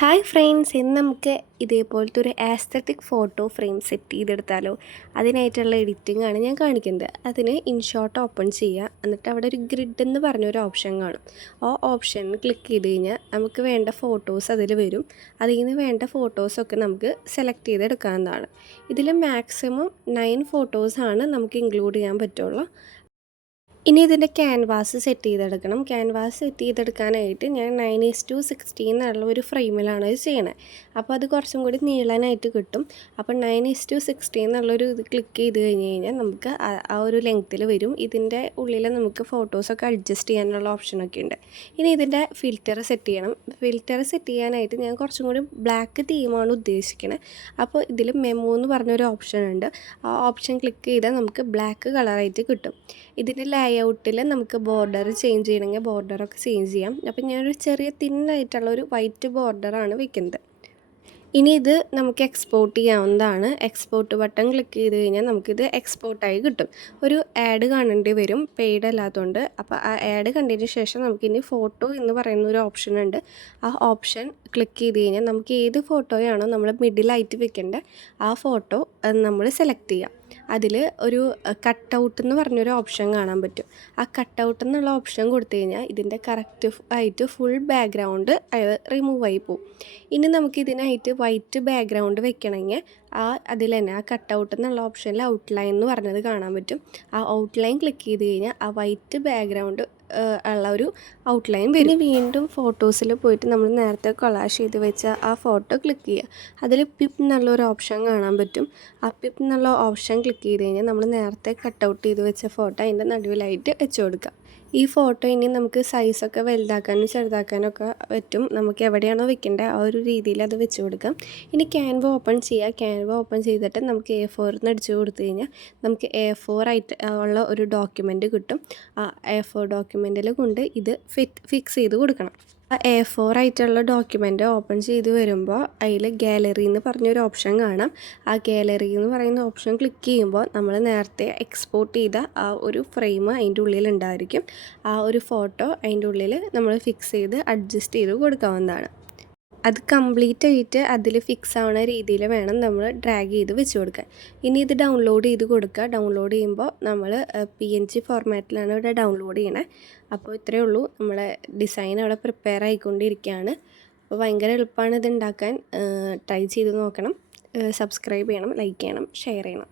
Hi friends, ഇന്ന് നമുക്ക് ഇതേപോലത്തെ ഒരു ആസ്തറ്റിക് ഫോട്ടോ ഫ്രെയിം സെറ്റ് ചെയ്തെടുത്താലോ. അതിനായിട്ടുള്ള എഡിറ്റിംഗ് ആണ് ഞാൻ കാണിക്കുന്നത്. അതിന് ഇൻഷോട്ട് ഓപ്പൺ ചെയ്യുക, എന്നിട്ട് അവിടെ ഒരു ഗ്രിഡ് എന്ന് പറഞ്ഞൊരു ഓപ്ഷൻ കാണും. ആ ഓപ്ഷനിൽ ക്ലിക്ക് ചെയ്ത് കഴിഞ്ഞാൽ നമുക്ക് വേണ്ട ഫോട്ടോസ് അതിൽ വരും. അതിൽ നിന്ന് വേണ്ട ഫോട്ടോസൊക്കെ നമുക്ക് സെലക്ട് ചെയ്തെടുക്കാവുന്നതാണ്. ഇതിൽ മാക്സിമം 9 ഫോട്ടോസാണ് നമുക്ക് ഇൻക്ലൂഡ് ചെയ്യാൻ പറ്റുള്ളൂ. ഇനി ഇതിൻ്റെ ക്യാൻവാസ് സെറ്റ് ചെയ്തെടുക്കണം. ക്യാൻവാസ് സെറ്റ് ചെയ്തെടുക്കാനായിട്ട് ഞാൻ 9:16 എന്നുള്ള ഒരു ഫ്രെയിമിലാണ് ഇത് ചെയ്യണത്. അപ്പോൾ അത് കുറച്ചും കൂടി നീളനായിട്ട് കിട്ടും. അപ്പോൾ 9:16 എന്നുള്ളൊരു ഇത് ക്ലിക്ക് ചെയ്ത് കഴിഞ്ഞ് കഴിഞ്ഞാൽ നമുക്ക് ആ ഒരു ലെങ്ത്തിൽ വരും. ഇതിൻ്റെ ഉള്ളിൽ നമുക്ക് ഫോട്ടോസൊക്കെ അഡ്ജസ്റ്റ് ചെയ്യാനുള്ള ഓപ്ഷനൊക്കെ ഉണ്ട്. ഇനി ഇതിൻ്റെ ഫിൽറ്റർ സെറ്റ് ചെയ്യണം. ഫിൽറ്റർ സെറ്റ് ചെയ്യാനായിട്ട് ഞാൻ കുറച്ചും കൂടി ബ്ലാക്ക് തീമാണ് ഉദ്ദേശിക്കുന്നത്. അപ്പോൾ ഇതിൽ മെമോ എന്ന് പറഞ്ഞൊരു ഓപ്ഷൻ ഉണ്ട്. ആ ഓപ്ഷൻ ക്ലിക്ക് ചെയ്താൽ നമുക്ക് ബ്ലാക്ക് കളറായിട്ട് കിട്ടും. ഇതിൻ്റെ ലേഔട്ടിൽ നമുക്ക് ബോർഡർ ചേഞ്ച് ചെയ്യണമെങ്കിൽ ബോർഡറൊക്കെ ചേഞ്ച് ചെയ്യാം. അപ്പം ഞാനൊരു ചെറിയ തിന്നായിട്ടുള്ള ഒരു വൈറ്റ് ബോർഡറാണ് വെക്കുന്നത്. ഇനി ഇത് നമുക്ക് എക്സ്പോർട്ട് ചെയ്യാവുന്നതാണ്. എക്സ്പോർട്ട് ബട്ടൺ ക്ലിക്ക് ചെയ്ത് കഴിഞ്ഞാൽ നമുക്കിത് എക്സ്പോർട്ടായി കിട്ടും. ഒരു ആഡ് കാണേണ്ടി വരും, പെയ്ഡ് അല്ലാത്തതുകൊണ്ട്. അപ്പോൾ ആ ആഡ് കണ്ടതിന് ശേഷം നമുക്കിനി ഫോട്ടോ എന്ന് പറയുന്ന ഒരു ഓപ്ഷൻ ഉണ്ട്. ആ ഓപ്ഷൻ ക്ലിക്ക് ചെയ്ത് കഴിഞ്ഞാൽ നമുക്ക് ഏത് ഫോട്ടോയാണോ നമ്മൾ മിഡിലായിട്ട് വെക്കേണ്ടത് ആ ഫോട്ടോ നമ്മൾ സെലക്ട് ചെയ്യാം. അതിൽ ഒരു കട്ടൗട്ട് എന്ന് പറഞ്ഞൊരു ഓപ്ഷൻ കാണാൻ പറ്റും. ആ കട്ടൗട്ട് എന്നുള്ള ഓപ്ഷൻ കൊടുത്തു കഴിഞ്ഞാൽ ഇതിൻ്റെ കറക്റ്റ് ആയിട്ട് ഫുൾ ബാക്ക്ഗ്രൗണ്ട് റിമൂവ് ആയി പോകും. ഇനി നമുക്കിതിനായിട്ട് വൈറ്റ് ബാക്ക്ഗ്രൗണ്ട് വെക്കണമെങ്കിൽ അതിൽ തന്നെ ആ കട്ടൗട്ട് എന്നുള്ള ഓപ്ഷനിൽ ഔട്ട്ലൈൻ എന്ന് പറഞ്ഞത് കാണാൻ പറ്റും. ആ ഔട്ട്ലൈൻ ക്ലിക്ക് ചെയ്ത് കഴിഞ്ഞാൽ ആ വൈറ്റ് ബാക്ക്ഗ്രൗണ്ട് ഉള്ള ഒരു ഔട്ട്ലൈൻ വരും. വീണ്ടും ഫോട്ടോസിൽ പോയിട്ട് നമ്മൾ നേരത്തെ കൊളാഷ് ചെയ്ത് വെച്ച ആ ഫോട്ടോ ക്ലിക്ക് ചെയ്യുക. അതിൽ പിപ്പ് എന്നുള്ളൊരു ഓപ്ഷൻ കാണാൻ പറ്റും. ആ പിപ്പ് എന്നുള്ള ഓപ്ഷൻ ക്ലിക്ക് ചെയ്ത് കഴിഞ്ഞാൽ നമ്മൾ നേരത്തെ കട്ടൗട്ട് ചെയ്ത് വെച്ച ഫോട്ടോ അതിൻ്റെ നടുവിലായിട്ട് വെച്ച് കൊടുക്കുക. ഈ ഫോട്ടോ ഇനി നമുക്ക് സൈസൊക്കെ വലുതാക്കാനും ചെറുതാക്കാനും ഒക്കെ പറ്റും. നമുക്ക് എവിടെയാണോ വെക്കേണ്ടത് ആ ഒരു രീതിയിൽ അത് വെച്ച് കൊടുക്കാം. ഇനി ക്യാൻവ ഓപ്പൺ ചെയ്യുക. ക്യാൻവ ഓപ്പൺ ചെയ്തിട്ട് നമുക്ക് A4 എന്ന് അടിച്ചു കൊടുത്തു കഴിഞ്ഞാൽ നമുക്ക് A4 ആയിട്ട് ഉള്ള ഒരു ഡോക്യുമെൻറ്റ് കിട്ടും. ആ A4 ഡോക്യുമെൻറ്റിൽ കൊണ്ട് ഇത് ഫിക്സ് ചെയ്ത് കൊടുക്കണം. ആ A4 ആയിട്ടുള്ള ഡോക്യുമെൻറ്റ് ഓപ്പൺ ചെയ്ത് വരുമ്പോൾ അതിൽ ഗാലറി എന്ന് പറഞ്ഞൊരു ഓപ്ഷൻ കാണാം. ആ ഗാലറി എന്ന് പറയുന്ന ഓപ്ഷൻ ക്ലിക്ക് ചെയ്യുമ്പോൾ നമ്മൾ നേരത്തെ എക്സ്പോർട്ട് ചെയ്ത ആ ഒരു ഫ്രെയിം അതിൻ്റെ ഉള്ളിലുണ്ടായിരിക്കും. ആ ഒരു ഫോട്ടോ അതിൻ്റെ ഉള്ളിൽ നമ്മൾ ഫിക്സ് ചെയ്ത് അഡ്ജസ്റ്റ് ചെയ്ത് കൊടുക്കാവുന്നതാണ്. അത് കംപ്ലീറ്റ് ആയിട്ട് അതിൽ ഫിക്സ് ആവുന്ന രീതിയിൽ വേണം നമ്മൾ ഡ്രാഗ് ചെയ്ത് വെച്ച് കൊടുക്കാൻ. ഇനി ഇത് ഡൗൺലോഡ് ചെയ്ത് കൊടുക്കുക. ഡൗൺലോഡ് ചെയ്യുമ്പോൾ നമ്മൾ PNG ഫോർമാറ്റിലാണ് ഇവിടെ ഡൗൺലോഡ് ചെയ്യണേ. അപ്പോൾ ഇത്രയേ ഉള്ളൂ. നമ്മളെ ഡിസൈൻ അവിടെ പ്രിപ്പയർ ആയിക്കൊണ്ടിരിക്കുകയാണ്. അപ്പോൾ ഭയങ്കര എളുപ്പമാണ് ഇത് ഉണ്ടാക്കാൻ. ട്രൈ ചെയ്ത് നോക്കണം. സബ്സ്ക്രൈബ് ചെയ്യണം, ലൈക്ക് ചെയ്യണം, ഷെയർ ചെയ്യണം.